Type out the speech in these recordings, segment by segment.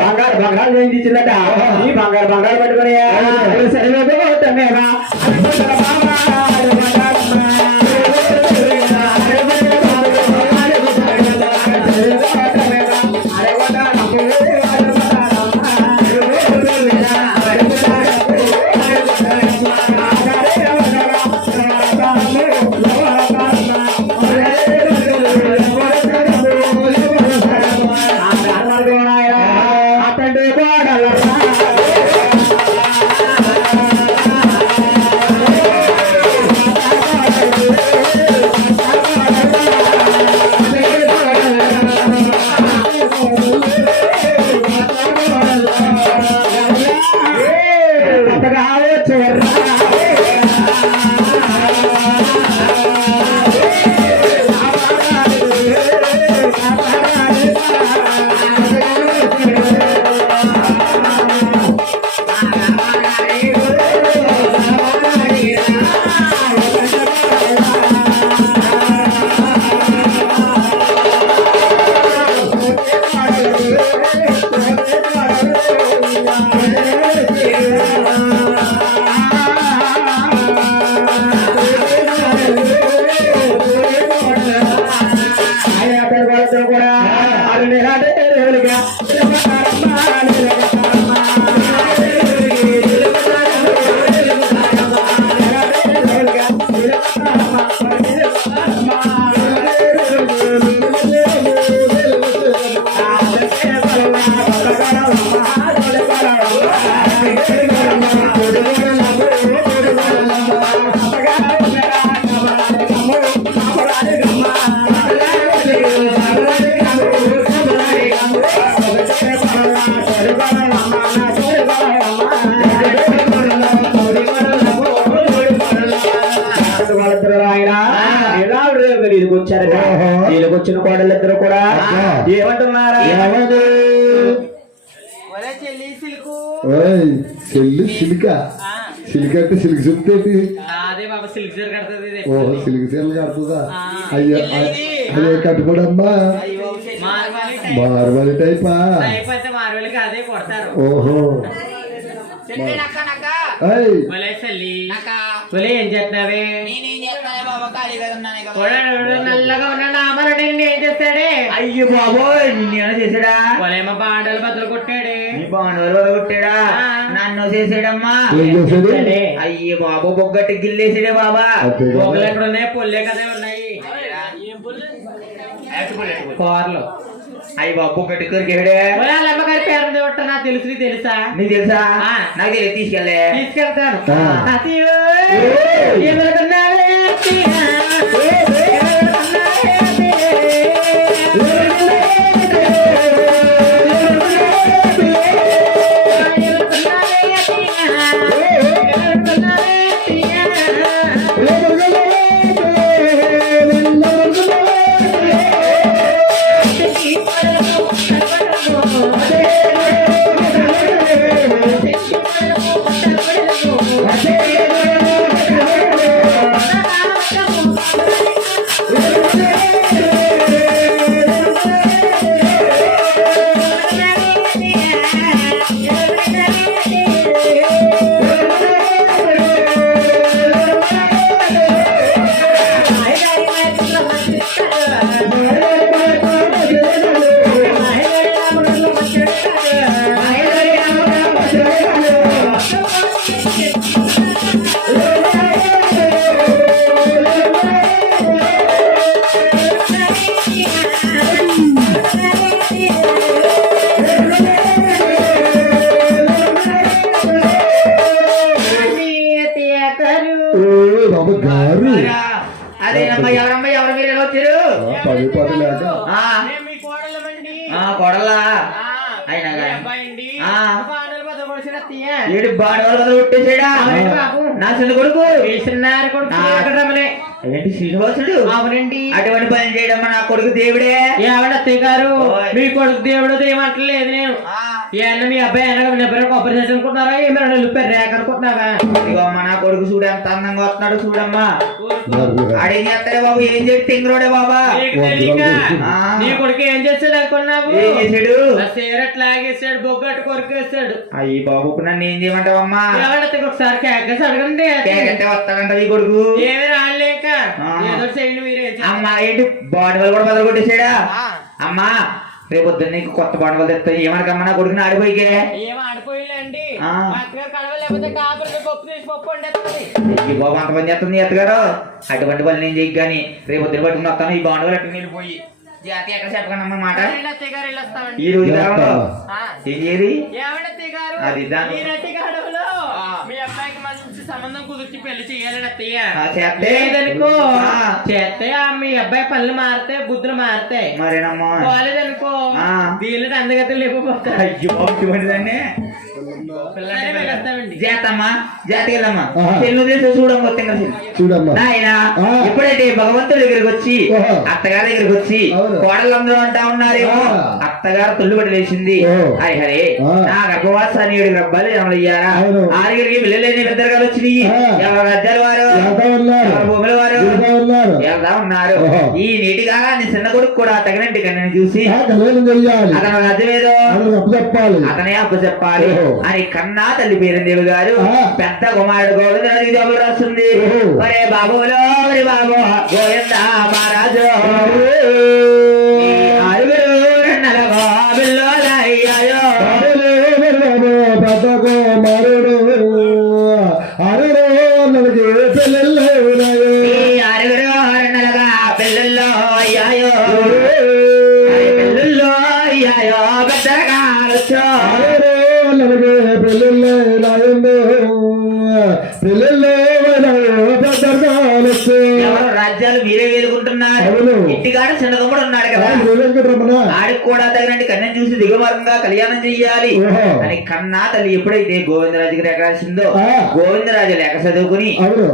బంగారు బంగారు చేయించిందట ఈ బంగారు బంగారు పట్టుకుని సరిగా Bye. వచ్చారట వీళ్ళకి వచ్చిన కోడలిద్దరు కూడా ఏమంటున్నారా చెల్లి సిలిక సిలిక అంటే సిలిక చెప్తే ఓహో సిలిక చీరలు కడుతుందా అయ్యో అయ్యో కట్టుకోడమ్మా మార్వాలి టైపా అదే కొడతారు. ఓహో. ఏం నల్లగా నిన్ను ఏం చేస్తాడే? అయ్యో బాబోయ్ నిన్నేమైనా చేసాడా ఒలేమో బాండలు బదులు కొట్టాడే. నీ బాండవులు కొట్టాడా. నన్ను చేసాడమ్మా? అయ్యో బాబు బొగ్గట్టి గిల్లేసాడే బాబా. పొగలు ఎక్కడ ఉన్నాయి? పొల్లే కదా ఉన్నాయి. కార్లు. అయ్యి బాబు బొగ్గట్టి కొరికాడే ఒలే అమ్మగారి పేరు చూట్ట నాకు తెలుసు తెలుసా? నీకు తెలుసా. నాకు తెలియదు తీసుకెళ్ళే. తీసుకెళ్తాను. బాబు గారు. అదేనమ్మా ఎవరమ్మా ఎవరు మీరు ఎలా వచ్చారు? పది పది లేక. కొడలా ఆ, అయినా ఏడు బాడీ వాళ్ళు కొట్టేసాడా బాబు. నా చిన్న కొడుకు వేసినారు ఏంటి శ్రీనివాసుడు? అవునండి. అటువంటి పని చేయడం నా కొడుకు దేవుడే. ఏమండి అత్తయ్య గారు. మీ కొడుకు దేవుడు దేమంటలేదు నేను. ఏమన్నా మీ అబ్బాయి అనగా నిబ్బర కొబ్బరి చెట్టు అనుకుంటున్నారా ఏమి రెండు రేఖ అనుకుంటున్నావా? నా కొడుకు చూడు ఎంత అందంగా వస్తున్నాడు చూడమ్మా. ఆడేం చేస్తాడే బాబు ఏం చేసి తింగరోడే బాబా. నీ కొడుకు ఏం చేస్తాడు అనుకున్నావు? ఏం చేసాడు ఆ సిగరెట్ లాగేసాడు బొగ్గట్టు కొరికేసాడు. అయ్యి బాబు నన్ను ఏం చేయమంటావమ్మా? ఒకసారి అడగండి. వస్తాడంట ఈ కొడుకు. ఏమి రాలేక. ఏదో మీరు? అమ్మా ఏంటి కూడా మొదలు కొట్టేసాడా అమ్మా రేపు పొద్దున్న నీకు కొత్త బాడీ వాళ్ళు తెస్తాయి. ఏమనకమ్మా నా కొడుకుని ఆడిపోయికే? ఏం ఆడిపోయిలేండి ఆ. మా అత్తగారు కడవ లేకపోతే కాపురం పప్పు తీసి పప్పు వండేస్తుంది. ఈ బాబు అంత పని చేస్తుంది ఈ అత్తగారు? అటువంటి పని నేను చెయ్యి కానీ రేపు పొద్దున పట్టుకుని వస్తాను. ఈ బాండ్ అట్టు వెళ్ళిపోయి? జాతి ఎక్కడ మాట? అత్తయ్య గారు వెళ్ళొస్తామండి ఈ రోజు అది. మీ అబ్బాయికి మంచి సంబంధం కుదిర్చి పెళ్ళి చేయాలని అత్తయ్య. లేదనుకో. చేస్తే మీ అబ్బాయి పనులు మారితే బుద్ధులు మారుతాయి మరేనమ్మా? పోలేదనుకో ఆ. దీనిలో అందగతి లేకపోతాయి అయ్యో వెళ్ళొస్తామండి జాతమ్మా చూడమ్మా చూడమ్మా నాయన. ఎప్పుడైతే భగవంతుడి దగ్గరికి వచ్చి. అత్తగారి దగ్గరికి వచ్చి. కోడలందరూ అంటా ఉన్నారేమో. అత్తగారు తొల్లుబడి లేచింది. హరి హరి ఆ. నా గర్భవాసాన్ని ఏడు గర్భాలు జమలయ్యారా. ఆరుగురికి పిల్లలేని పెద్దలుగా వచ్చినాయి. ఎవరు రాజ్యాలు వారు భూముల వారు వెళ్తా ఉన్నారు. ఈ నీటిగా నీ చిన్న కొడుకు కూడా తగినట్టు కన్యను చూసి అతను చెప్పాలి అతనే అప్పు చెప్పాలి. అని కన్నా తల్లి పేరుదేవి గారు. పెద్ద కుమారుడు గోవిందరాజు రాస్తుంది. ఒరే బాబులో ఒరే బాబు గోవింద మహారాజు. పెద్ద కుమారుడు అరుడు acciones, ఉన్నాడు కదా ఆడికి కూడా తగినట్టు కన్యను చూసి దిగుమార్గంగా కళ్యాణం చెయ్యాలి. అని కన్నా తల్లి ఎప్పుడైతే గోవిందరాజుకి లేఖ రాసిందో. గోవిందరాజు లేఖ చదువుకుని.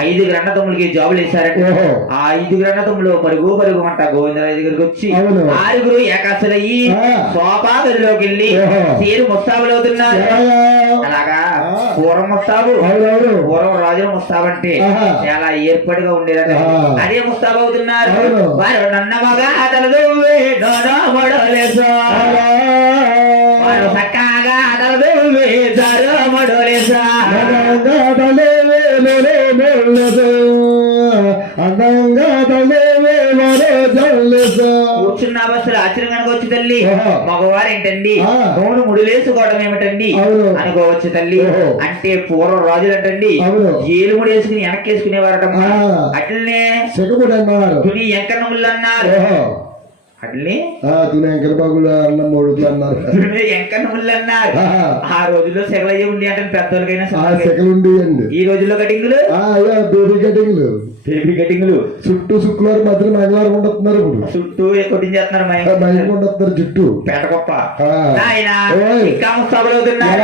ఐదు గ్రంథ తమ్ములకి జాబులు వేశారంట. ఆ ఐదు గ్రంథ తమ్ములు పరుగు పరుగు అంట గోవిందరాజు దగ్గరికి వచ్చి. ఆరుగురు ఏకాశలయ్యి గదిలోకి వెళ్ళి. తీరు ముస్తాబులు అవుతున్నారు అలాగా. పూర్వం ముస్తాబు పూర్వం రాజుల ముస్తాబు అంటే. చాలా ఏర్పాటుగా ఉండేదట ఆ. అదే ముస్తాబు అవుతున్నారు. వారు నన్న మగా అతను మొడలేసా అందంగా తల్లి జల్లేసా. కూర్చున్న బస్సులు ఆశ్చర్యంగా వచ్చి తల్లి. ఓహో. మగవారు ఏంటండి ఆ. నూనె ముడిలేసుకోవడం ఏమిటండి. అనుకోవచ్చు తల్లి. అంటే పూర్వం రాజులు అంటండి. ఏలు ముడి వేసుకుని వెనక్కేసుకునేవారట. అట్లనే తుని ఎంకన్నముళ్ళు అన్నారు ఆ, తుని అన్న అన్నారు. అన్నారు. ఆహా. ఆ రోజుల్లో సెగలయ్య ఉండి అంటే పెద్దోళ్ళకైనా ఉండేయండి. ఈ రోజుల్లో కటింగులు? బేబీ కటింగ్లు. బేబీ కటింగులు. చుట్టూ శుక్రవారం మధ్యలో మంగళవారం ఉండొస్తున్నారు ఇప్పుడు. చుట్టూ కొట్టించేస్తున్నారు మా ఆ, మైక్ ఉండొస్తున్నారు చుట్టూ. పేట గొప్ప. ఆ. నాయన ఓయ్. ఇంకా ముస్తాబులు అవుతున్నారు?